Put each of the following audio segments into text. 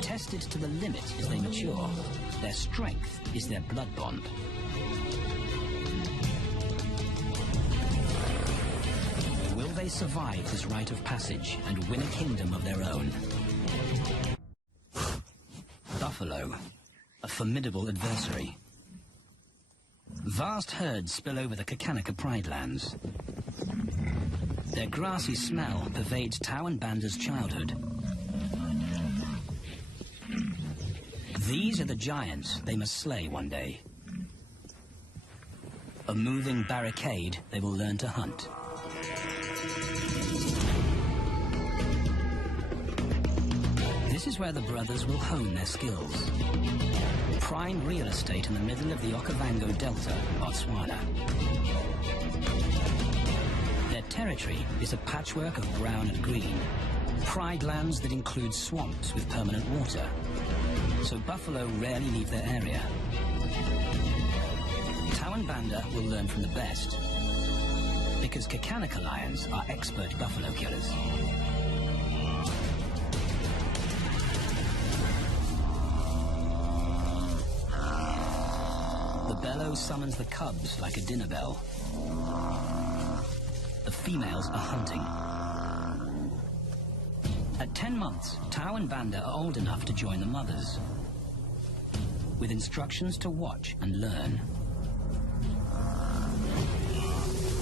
Tested to the limit as they mature, their strength is their blood bond. Will they survive this rite of passage and win a kingdom of their own? Buffalo, a formidable adversary. Vast herds spill over the Kakanika Pride Lands. Their grassy smell pervades Tau and Banda's childhood. These are the giants they must slay one day. A moving barricade they will learn to hunt. This is where the brothers will hone their skills. Prime real estate in the middle of the Okavango Delta, Botswana. Their territory is a patchwork of brown and green. Pride lands that include swamps with permanent water. So buffalo rarely leave their area. Tau and Banda will learn from the best, because Kakanika lions are expert buffalo killers. The bellow summons the cubs like a dinner bell. The females are hunting. At 10 months, Tau and Banda are old enough to join the mothers, with instructions to watch and learn.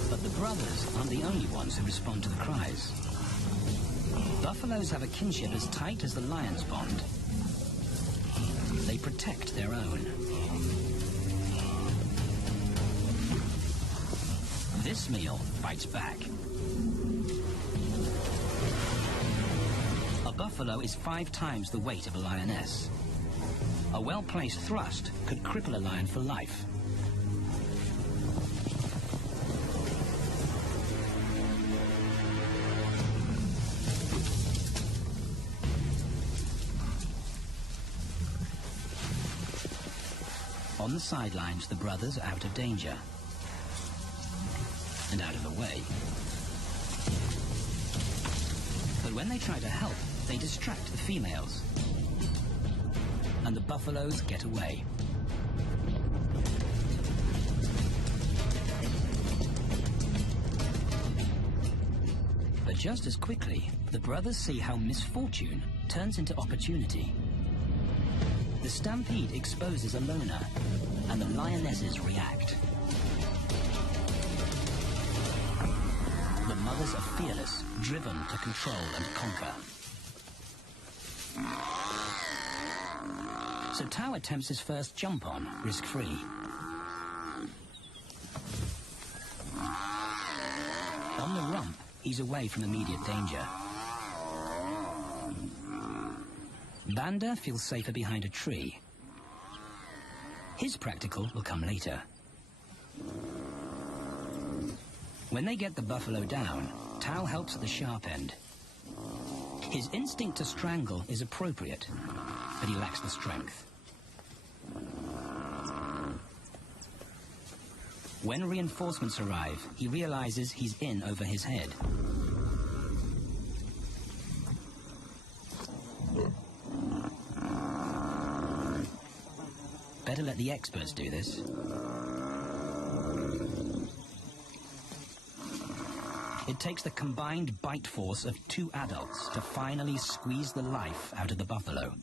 But the brothers aren't the only ones who respond to the cries. Buffaloes have a kinship as tight as the lion's bond. They protect their own. This meal fights back. A buffalo is 5 times the weight of a lioness. A well-placed thrust could cripple a lion for life. On the sidelines, the brothers are out of danger and out of the way. But when they try to help, they distract the females, and the buffaloes get away. But just as quickly, the brothers see how misfortune turns into opportunity. The stampede exposes a loner, and the lionesses react. The mothers are fearless, driven to control and conquer. So Tau attempts his first jump on, risk-free. On the rump, he's away from immediate danger. Banda feels safer behind a tree. His practical will come later. When they get the buffalo down, Tau helps at the sharp end. His instinct to strangle is appropriate, but he lacks the strength. When reinforcements arrive, he realizes he's in over his head. Better let the experts do this. It takes the combined bite force of 2 adults to finally squeeze the life out of the buffalo.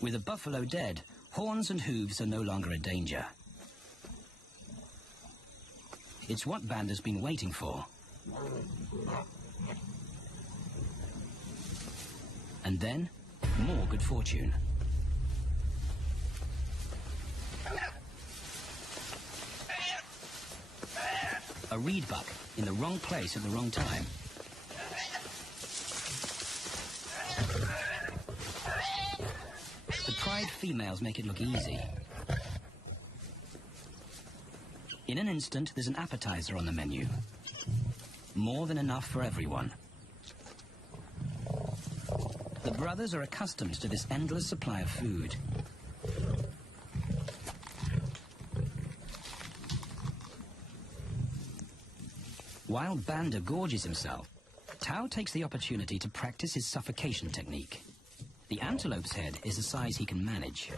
With a buffalo dead, horns and hooves are no longer a danger. It's what Banda's been waiting for. And then, more good fortune. A reed buck in the wrong place at the wrong time. The pride females make it look easy. In an instant, there's an appetizer on the menu. More than enough for everyone. The brothers are accustomed to this endless supply of food. While Banda gorges himself, Tao takes the opportunity to practice his suffocation technique. The antelope's head is a size he can manage.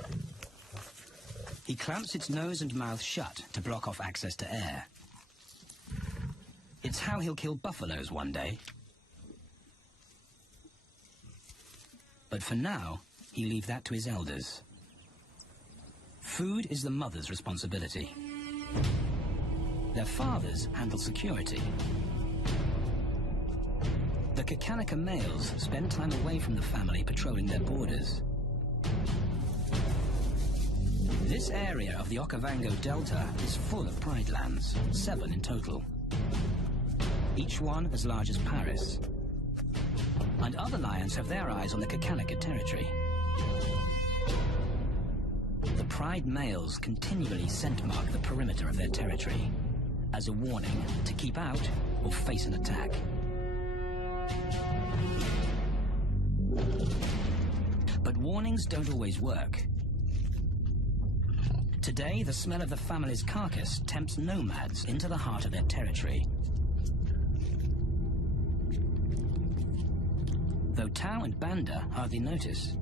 He clamps its nose and mouth shut to block off access to air. It's how he'll kill buffaloes one day. But for now, he leaves that to his elders. Food is the mother's responsibility. Their fathers handle security. The Kakanaka males spend time away from the family patrolling their borders. This area of the Okavango Delta is full of pride lands, 7 in total. Each one as large as Paris. And other lions have their eyes on the Kakanaka territory. The pride males continually scent mark the perimeter of their territory as a warning to keep out or face an attack. But warnings don't always work. Today, the smell of the family's carcass tempts nomads into the heart of their territory. Though Tao and Banda hardly notice.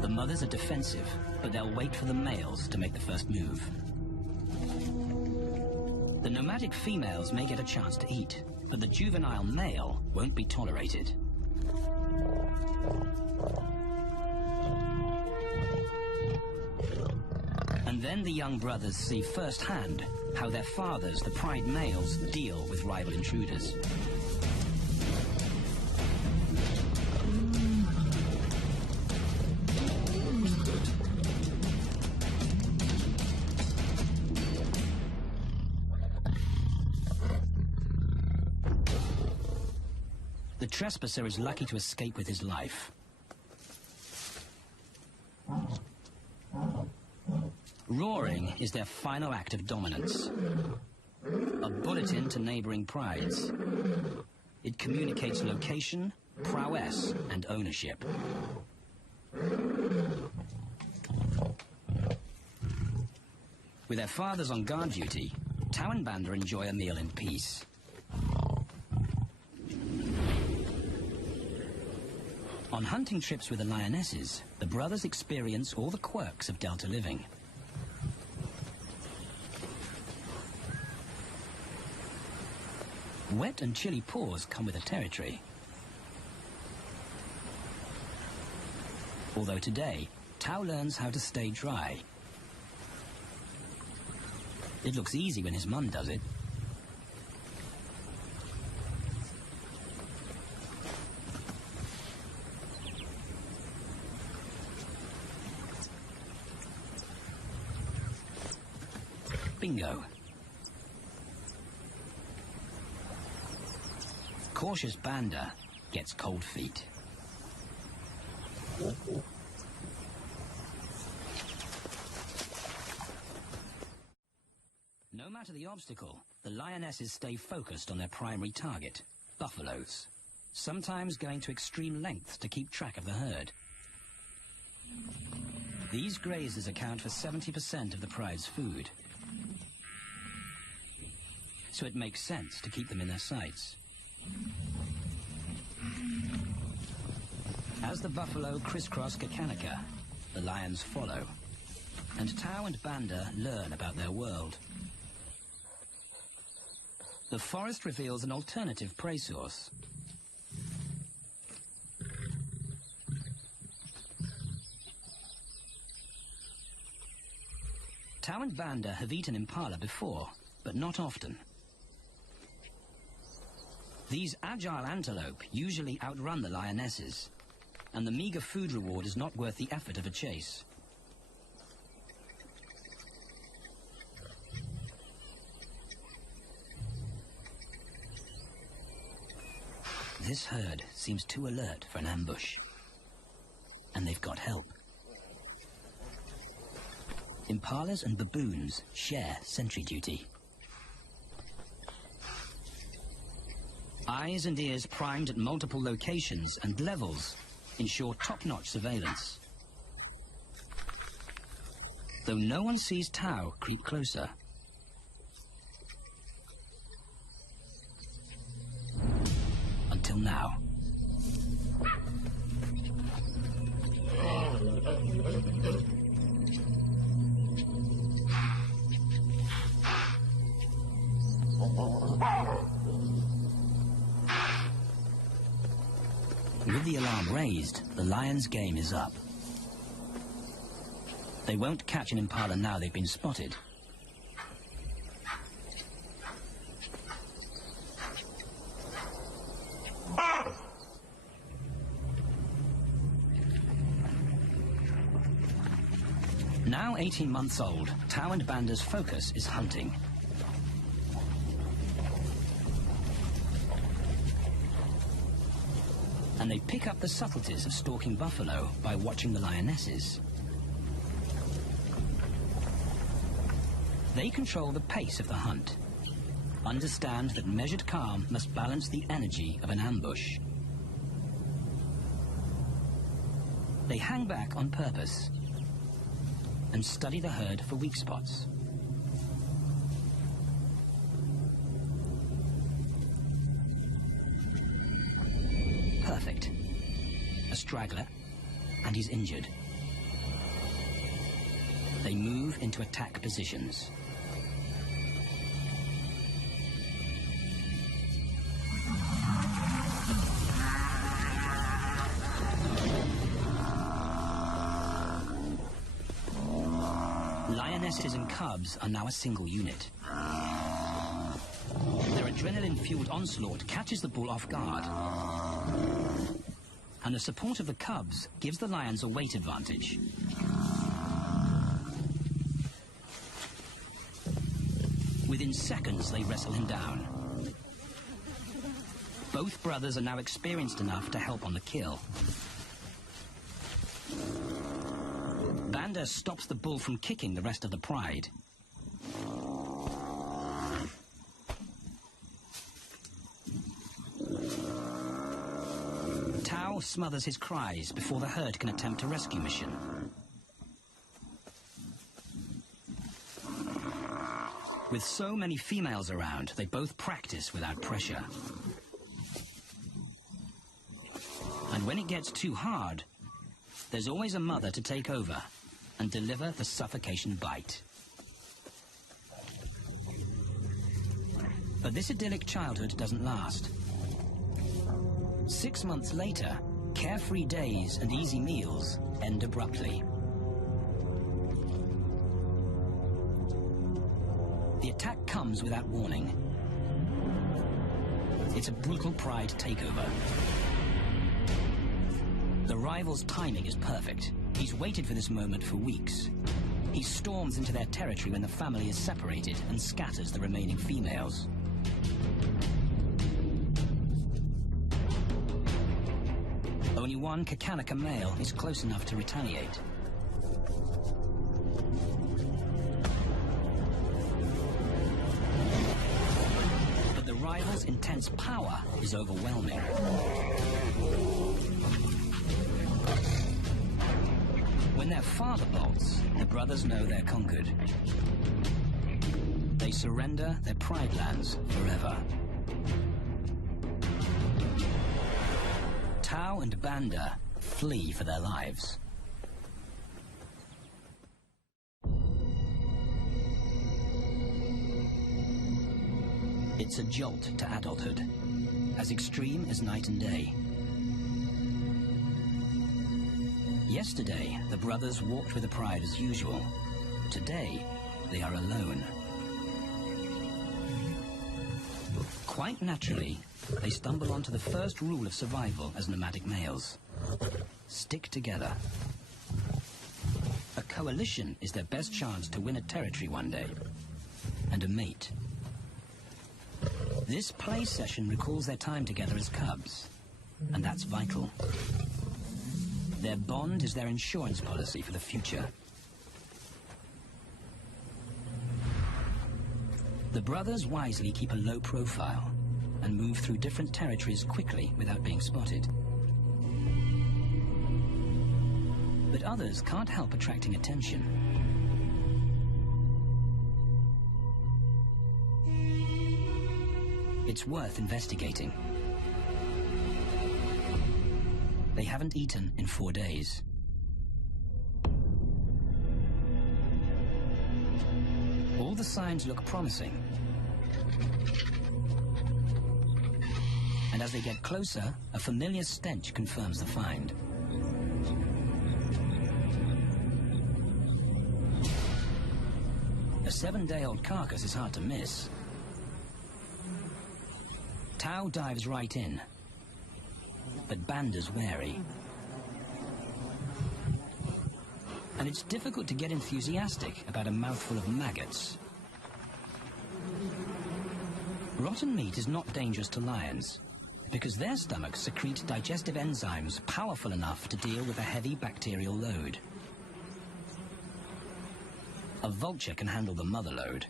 The mothers are defensive, but they'll wait for the males to make the first move. The nomadic females may get a chance to eat, but the juvenile male won't be tolerated. And then the young brothers see firsthand how their fathers, the pride males, deal with rival intruders. The trespasser is lucky to escape with his life. Roaring is their final act of dominance. A bulletin to neighboring prides. It communicates location, prowess, and ownership. With their fathers on guard duty, Tao and Banda enjoy a meal in peace. On hunting trips with the lionesses, the brothers experience all the quirks of Delta living. Wet and chilly paws come with the territory. Although today, Tao learns how to stay dry. It looks easy when his mum does it. Bingo. Cautious Banda gets cold feet. No matter the obstacle, the lionesses stay focused on their primary target, buffaloes, sometimes going to extreme lengths to keep track of the herd. These grazers account for 70% of the pride's food, so it makes sense to keep them in their sights. As the buffalo crisscross Kakanaka, the lions follow, and Tao and Banda learn about their world. The forest reveals an alternative prey source. Tao and Banda have eaten impala before, but not often. These agile antelope usually outrun the lionesses, and the meager food reward is not worth the effort of a chase. This herd seems too alert for an ambush, and they've got help. Impalas and baboons share sentry duty. Eyes and ears primed at multiple locations and levels ensure top-notch surveillance. Though no one sees Tao creep closer. Until now. With the alarm raised, the lions' game is up. They won't catch an impala now they've been spotted. Now 18 months old, Tao and Banda's focus is hunting. And they pick up the subtleties of stalking buffalo by watching the lionesses. They control the pace of the hunt, understand that measured calm must balance the energy of an ambush. They hang back on purpose and study the herd for weak spots. Perfect. A straggler, and he's injured. They move into attack positions. Lionesses and cubs are now a single unit. Their adrenaline-fueled onslaught catches the bull off guard. And the support of the cubs gives the lions a weight advantage. Within seconds, they wrestle him down. Both brothers are now experienced enough to help on the kill. Banda stops the bull from kicking the rest of the pride. Tao smothers his cries before the herd can attempt a rescue mission. With so many females around, they both practice without pressure. And when it gets too hard, there's always a mother to take over and deliver the suffocation bite. But this idyllic childhood doesn't last. 6 months later, carefree days and easy meals end abruptly. The attack comes without warning. It's a brutal pride takeover. The rival's timing is perfect. He's waited for this moment for weeks. He storms into their territory when the family is separated and scatters the remaining females. Only one Kakanika male is close enough to retaliate. But the rival's intense power is overwhelming. When their father bolts, the brothers know they're conquered. They surrender their pride lands forever. Tao and Banda flee for their lives. It's a jolt to adulthood, as extreme as night and day. Yesterday, the brothers walked with the pride as usual. Today, they are alone. Quite naturally, they stumble onto the first rule of survival as nomadic males. Stick together. A coalition is their best chance to win a territory one day. And a mate. This play session recalls their time together as cubs. And that's vital. Their bond is their insurance policy for the future. The brothers wisely keep a low profile. and move through different territories quickly without being spotted. But others can't help attracting attention. It's worth investigating. They haven't eaten in 4 days. All the signs look promising. And as they get closer, a familiar stench confirms the find. A 7-day-old carcass is hard to miss. Tao dives right in, but Banda's wary. And it's difficult to get enthusiastic about a mouthful of maggots. Rotten meat is not dangerous to lions, because their stomachs secrete digestive enzymes powerful enough to deal with a heavy bacterial load. A vulture can handle the mother load.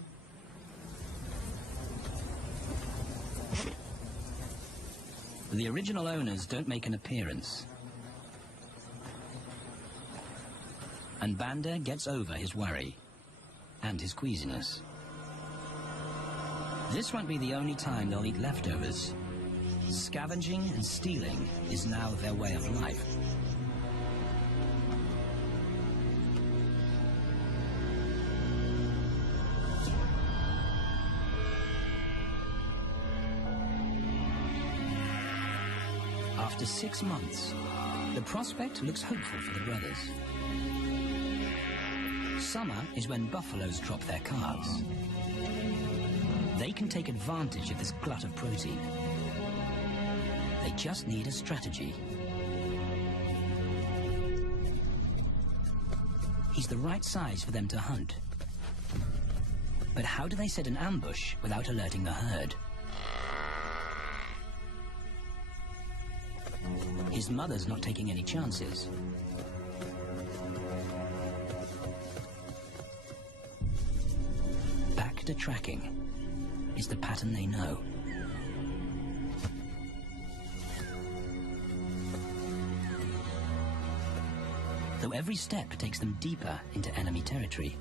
The original owners don't make an appearance. And Banda gets over his worry and his queasiness. This won't be the only time they'll eat leftovers. Scavenging and stealing is now their way of life. After 6 months, the prospect looks hopeful for the brothers. Summer is when buffaloes drop their calves. They can take advantage of this glut of protein. They just need a strategy. He's the right size for them to hunt. But how do they set an ambush without alerting the herd? His mother's not taking any chances. Back to tracking is the pattern they know. Though every step takes them deeper into enemy territory.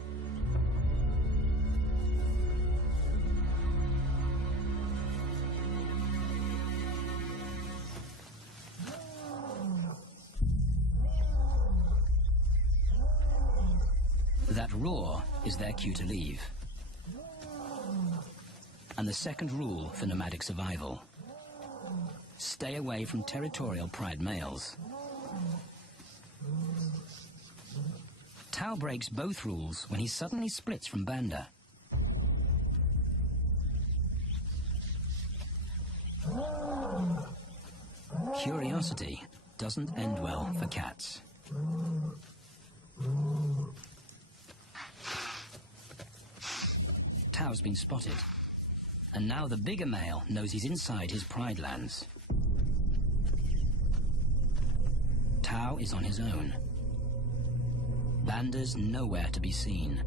That roar is their cue to leave. And the second rule for nomadic survival: stay away from territorial pride males. Tao breaks both rules when he suddenly splits from Banda. Curiosity doesn't end well for cats. Tao's been spotted, and now the bigger male knows he's inside his pride lands. Tao is on his own. Banda's nowhere to be seen.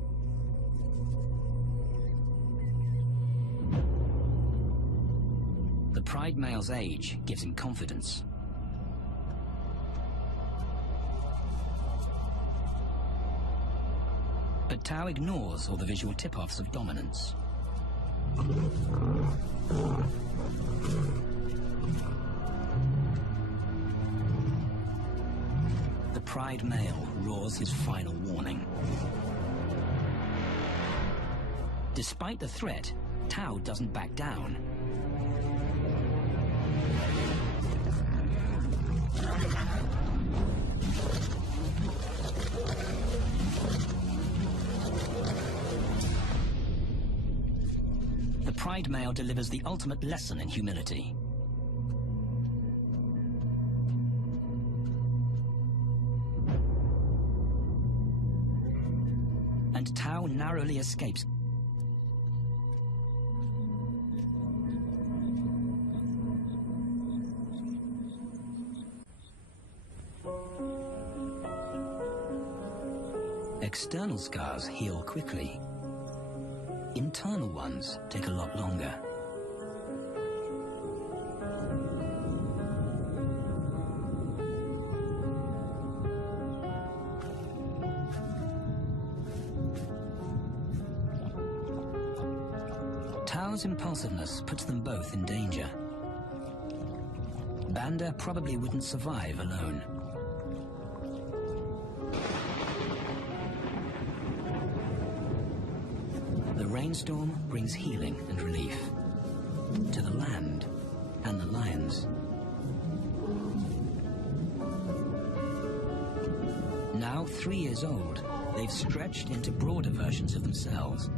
The pride male's age gives him confidence. But Tao ignores all the visual tip-offs of dominance. The pride male roars his final warning. Despite the threat, Tao doesn't back down. The pride male delivers the ultimate lesson in humility. And Tao narrowly escapes. External scars heal quickly. Internal ones take a lot longer. Tao's impulsiveness puts them both in danger. Banda probably wouldn't survive alone. The rainstorm brings healing and relief to the land and the lions. Now 3 years old, they've stretched into broader versions of themselves,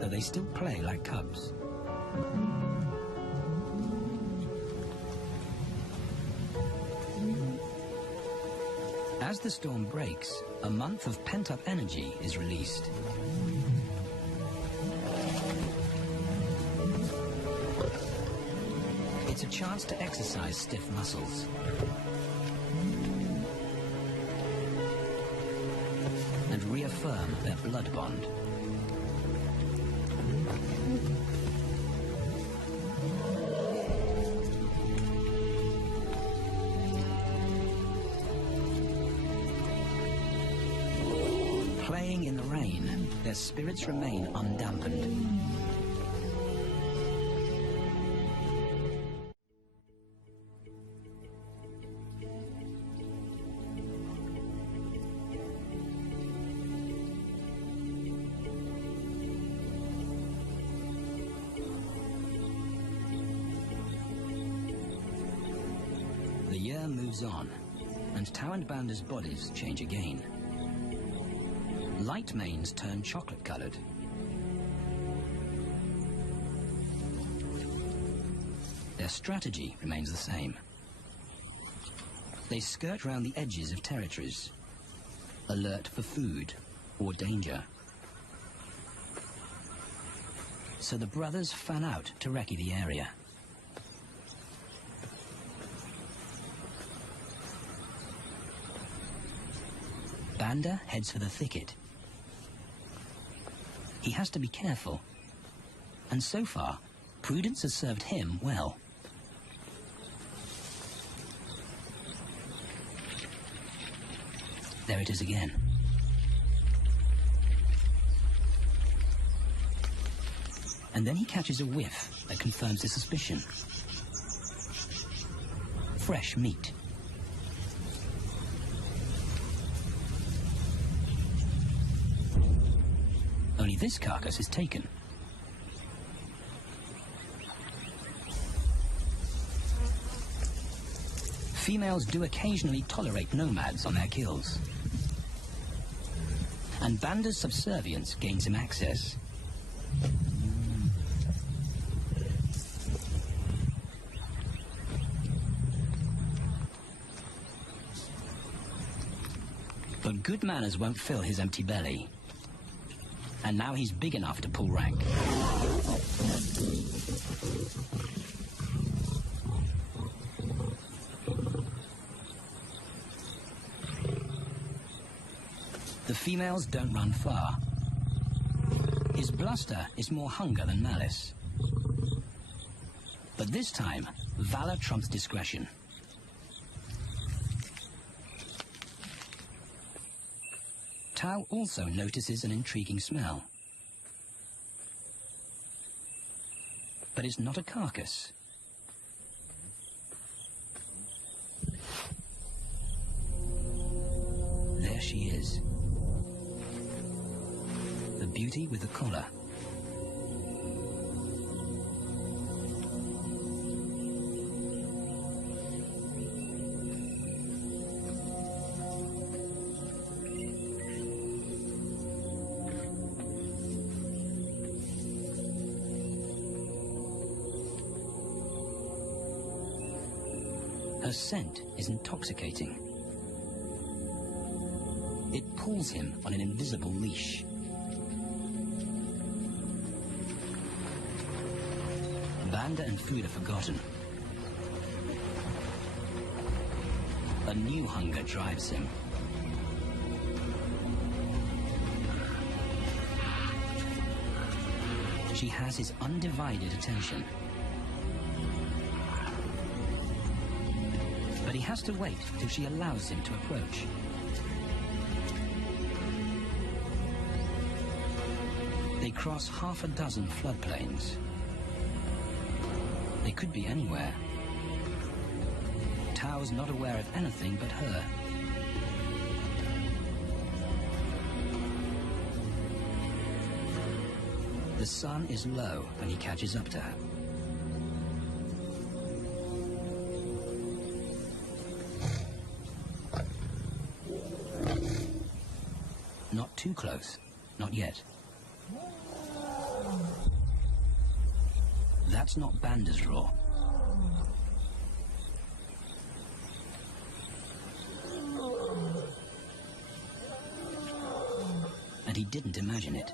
though they still play like cubs. As the storm breaks, a month of pent-up energy is released. It's a chance to exercise stiff muscles. And reaffirm their blood bond. Playing in the rain, their spirits remain undampened. The year moves on, and Tao and Banda's bodies change again. Light manes turn chocolate-colored. Their strategy remains the same. They skirt round the edges of territories, alert for food or danger. So the brothers fan out to recce the area. Banda heads for the thicket. He has to be careful, and so far, prudence has served him well. There it is again. And then he catches a whiff that confirms his suspicion. Fresh meat. Only this carcass is taken. Females do occasionally tolerate nomads on their kills. And Banda's subservience gains him access. But good manners won't fill his empty belly. And now he's big enough to pull rank. The females don't run far. His bluster is more hunger than malice. But this time, valor trumps discretion. Tao also notices an intriguing smell. But it's not a carcass. There she is. The beauty with the collar. Her scent is intoxicating. It pulls him on an invisible leash. Banda and food are forgotten. A new hunger drives him. She has his undivided attention. But he has to wait till she allows him to approach. They cross half a dozen floodplains. They could be anywhere. Tao's not aware of anything but her. The sun is low when he catches up to her. Not too close. Not yet. That's not Banda's roar. And he didn't imagine it.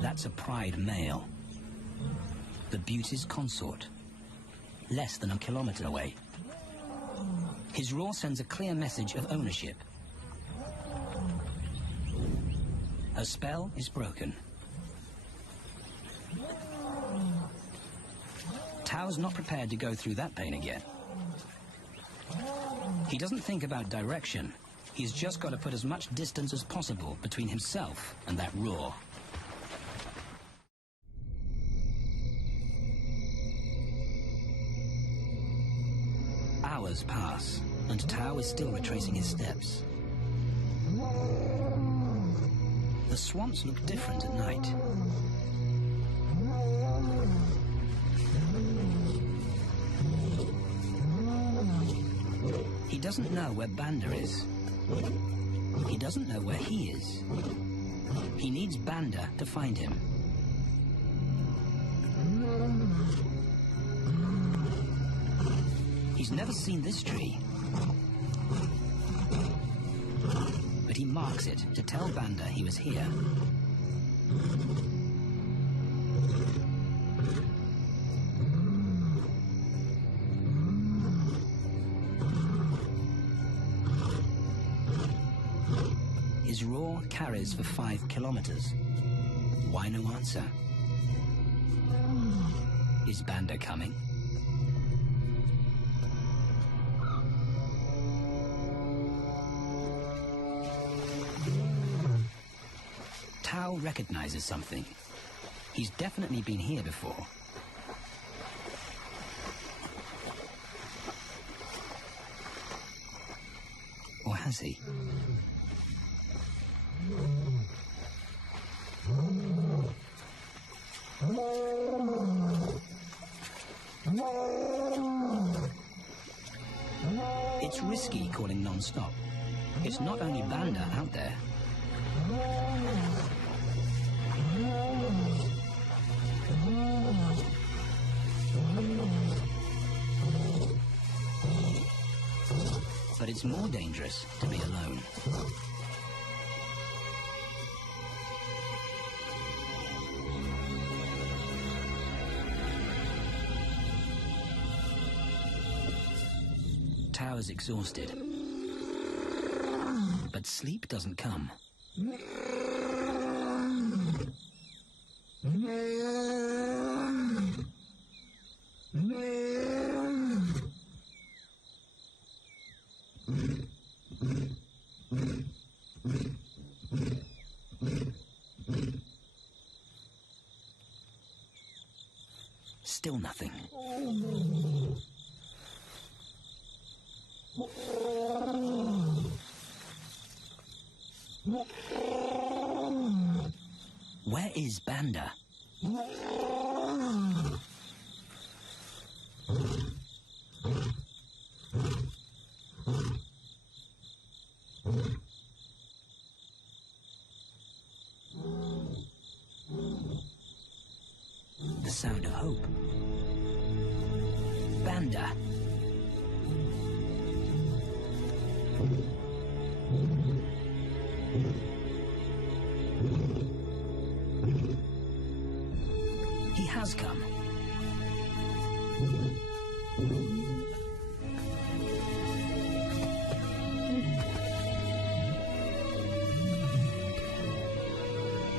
That's a pride male. The beauty's consort. Less than a kilometer away. His roar sends a clear message of ownership. Her spell is broken. Tao's not prepared to go through that pain again. He doesn't think about direction. He's just got to put as much distance as possible between himself and that roar. Hours pass, and Tao is still retracing his steps. The swamps look different at night. He doesn't know where Banda is. He doesn't know where he is. He needs Banda to find him. He's never seen this tree. But he marks it to tell Banda he was here. His roar carries for 5 kilometers. Why no answer? Is Banda coming? Tao recognizes something. He's definitely been here before. Or has he? It's risky calling non-stop. It's not only Banda out there. But it's more dangerous to be alone. Tao is exhausted, but sleep doesn't come. Still nothing. Where is Banda? The sound of hope. Banda. He has come.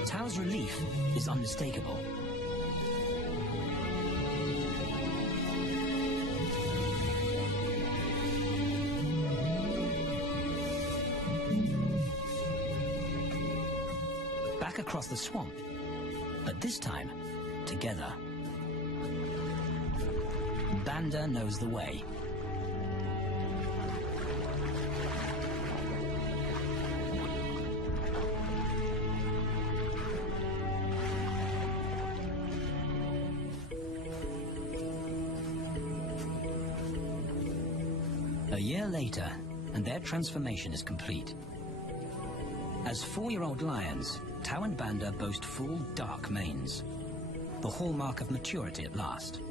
Tao's relief is unmistakable. back across the swamp, but this time, together. Banda knows the way. A year later, and their transformation is complete. As 4-year-old lions, Tau and Banda boast full, dark manes, the hallmark of maturity at last.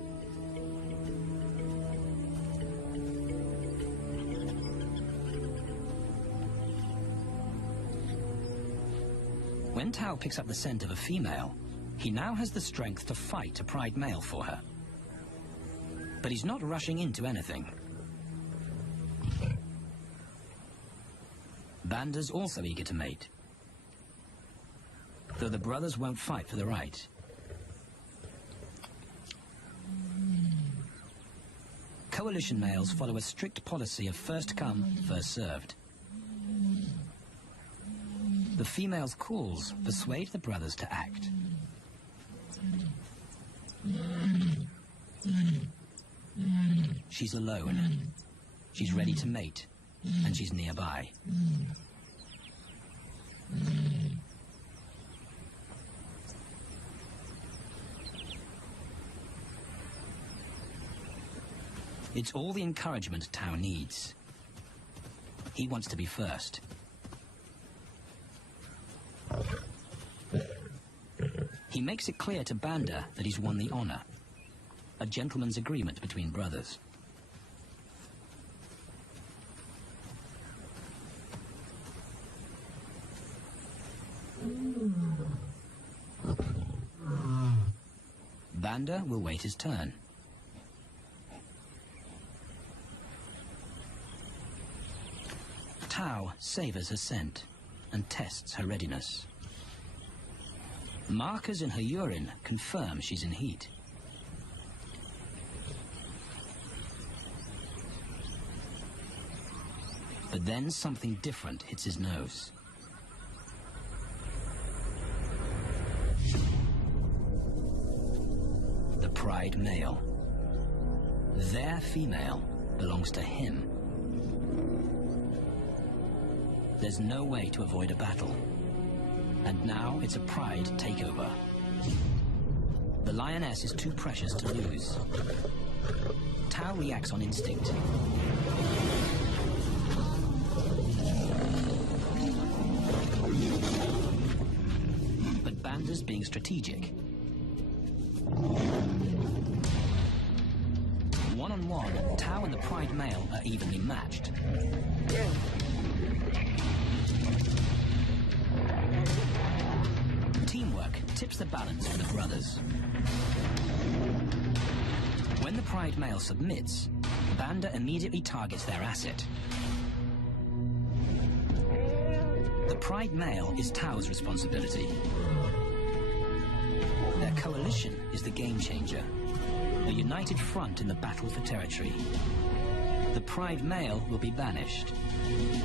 When Tau picks up the scent of a female, he now has the strength to fight a pride male for her. But he's not rushing into anything. Banda's also eager to mate, though the brothers won't fight for the right. Coalition males follow a strict policy of first come, first served. The female's calls persuade the brothers to act. She's alone. She's ready to mate, and she's nearby. It's all the encouragement Tau needs. He wants to be first. He makes it clear to Banda that he's won the honor, a gentleman's agreement between brothers. Banda will wait his turn. Tau savors her scent and tests her readiness. Markers in her urine confirm she's in heat. But then something different hits his nose. The pride male. Their female belongs to him. There's no way to avoid a battle. And now it's a pride takeover. The lioness is too precious to lose. Tau reacts on instinct. But Banda's being strategic. One-on-one, Tau and the pride male are evenly matched. Teamwork tips the balance for the brothers. When the pride male submits, Banda immediately targets their asset. The pride male is Tau's responsibility. Their coalition is the game changer, a united front in the battle for territory. The pride male will be banished,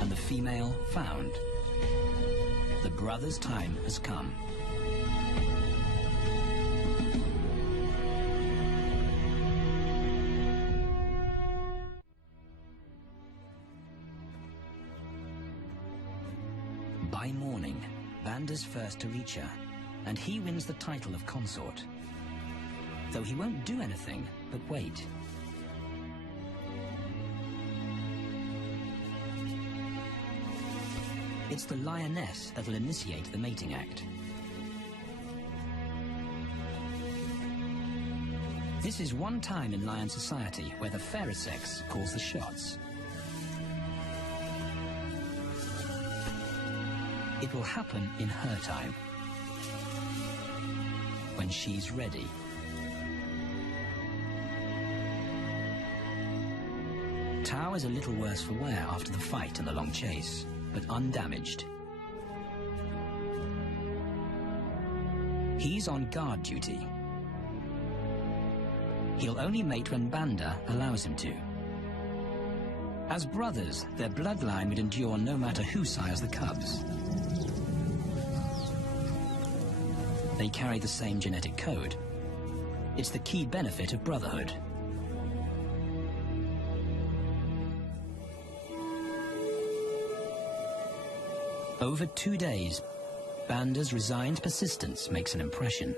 and the female found. The brothers' time has come. By morning, Banda's first to reach her, and he wins the title of consort. Though he won't do anything but wait. It's the lioness that will initiate the mating act. This is one time in lion society where the fairer sex calls the shots. It will happen in her time, when she's ready. Tau is a little worse for wear after the fight and the long chase, but undamaged. He's on guard duty. He'll only mate when Banda allows him to. As brothers, their bloodline would endure no matter who sires the cubs. They carry the same genetic code. It's the key benefit of brotherhood. Over 2 days, Banda's resigned persistence makes an impression.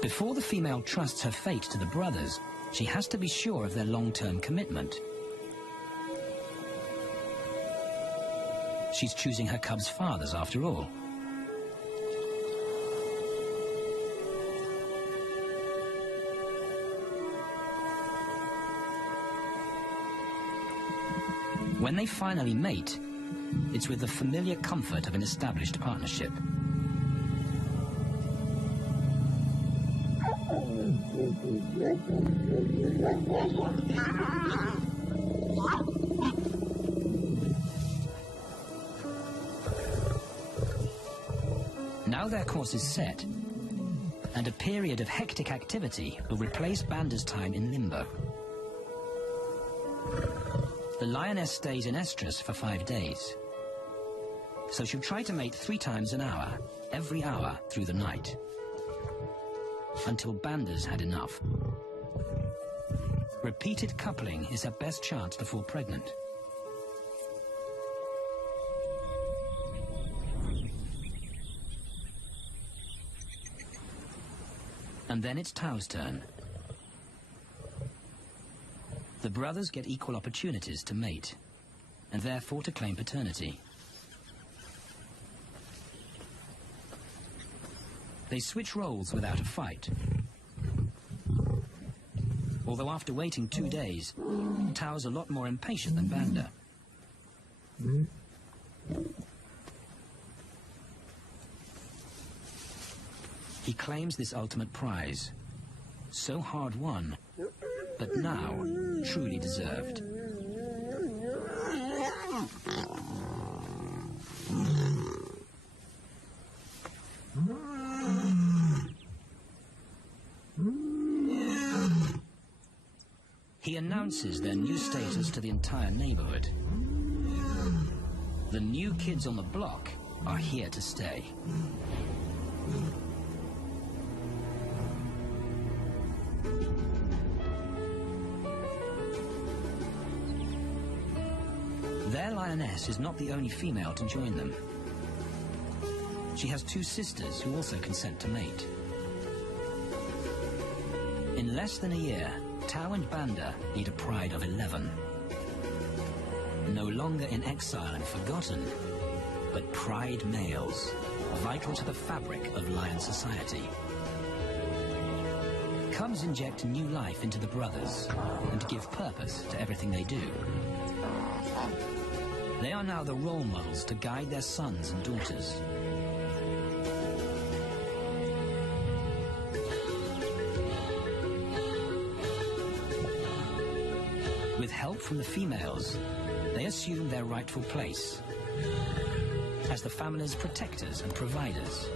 Before the female trusts her fate to the brothers, she has to be sure of their long-term commitment. She's choosing her cubs' fathers after all. When they finally mate, it's with the familiar comfort of an established partnership. Now their course is set, and a period of hectic activity will replace Banda's time in limbo. The lioness stays in estrus for 5 days, so she'll try to mate 3 times an hour, every hour through the night, until Banda's had enough. Repeated coupling is her best chance to fall pregnant. And then it's Tau's turn. The brothers get equal opportunities to mate, and therefore to claim paternity. They switch roles without a fight. Although after waiting 2 days, Tau's a lot more impatient than Banda. He claims this ultimate prize, so hard won, but now truly deserved. He announces their new status to the entire neighborhood. The new kids on the block are here to stay. Their lioness is not the only female to join them. She has 2 sisters who also consent to mate. In less than a year, Tau and Banda need a pride of 11. No longer in exile and forgotten, but pride males, vital to the fabric of lion society. Cubs inject new life into the brothers and give purpose to everything they do. They are now the role models to guide their sons and daughters. With help from the females, they assume their rightful place as the family's protectors and providers.